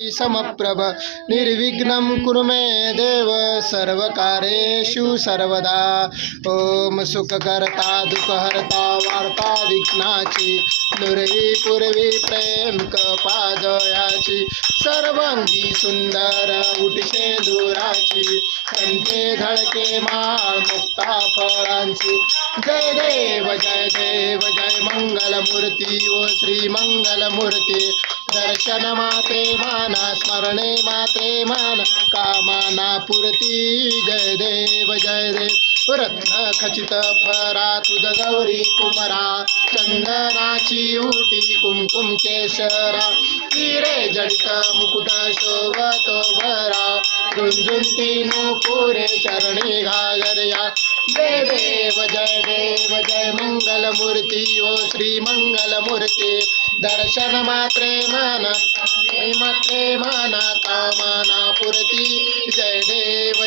समप्रभ निर्विघ्नं कुरु मे देव सर्वकार्येषु सर्वदा। ओम सुखकर्ता दुःखहर्ता वार्ता विघ्नाची नुरवी पूर्वी प्रेम कपाजयाची सर्वांगी सुंदर उठशे दुराची कंठे झळके माळ मुक्ता फळांची। जय देव जय मंगल मूर्ती ओ श्री मंगल मूर्ती। दर्शन मात्रे माना स्मरणे मात्रे मान कामना पूर्ती। जय देव रत्न खचित फरा तुझ गौरी कुमरा चंदनाची उटी कुमकुम केशरा हिरे जडित मुकुट शोभतो भरा झुंझुंती नुपुरे चरणी घागर्या। जय देव जय मंगल मूर्ती ओ श्री मंगल मूर्ती। दर्शन मात्रे मन कामना पूर्ती। जय देव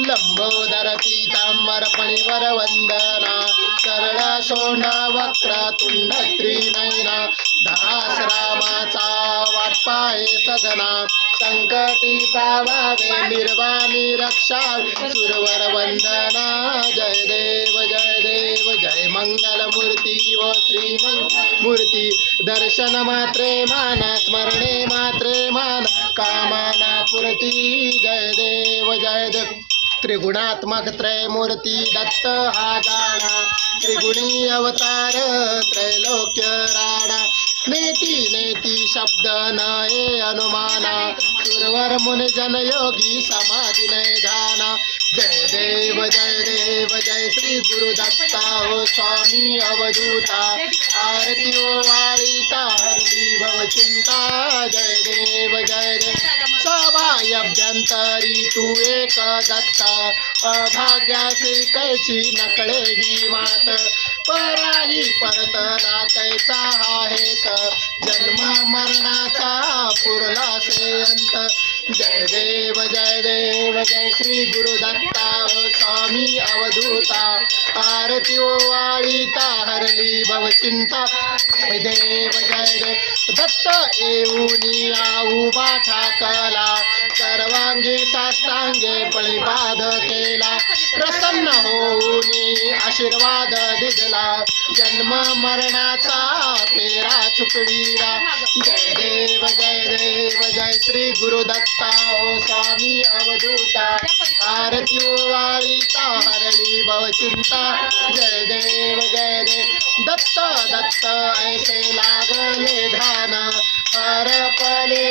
लंबोदर पीतांबर फणीवर वंदना सरळ सोंड वक्रतुंड त्रिनयना दास रामाचा वाटपाये सदना संकटी पावावे निर्वाणी रक्षा सुरवर वंदना। जय देव जय मंगल मूर्ती व श्री मंगल मूर्ती। दर्शन मात्रे मान स्मरणे मात्रे मान कामना पूर्ती। जय देव त्रिगुणात्मक त्रयमूर्ती दत्त हा जाणा त्रिगुणी अवतार त्रैलोक्य राणा। नेती शब्द नये अनुमाना सुरवर मुनि जन योगी समाधि नय ध्याना। जय देव जय श्री गुरु दत्ता हो स्वामी अवधूता आरती ओ वाळीता हरली भव चिंता। जय देव सबाय अभ्यंतरी तू एक दत्ता अभाग्यासी कैची नकळे ही मात पराही परतला कैचा हा हेत जन्म मरणाचा पुरला से अंत। जय देव जय श्री गुरु दत्ता स्वामी अवधूता आरती ओ वाळीता हरली भव चिंता। देव जय दत्त येऊनी उभा ठाकला सर्वांगी साष्टांगे पळीपाद केला प्रसन्न होऊनी आशीर्वाद दिला जन्म मरणाचा फेरा चुकविला। जय देव जय श्री गुरु दत्ता ओ स्वामी अवधूता आरती ओ वाळीता हरली भव चिंता। जय देव दत्त ऐसे लागले ध्यान हरपले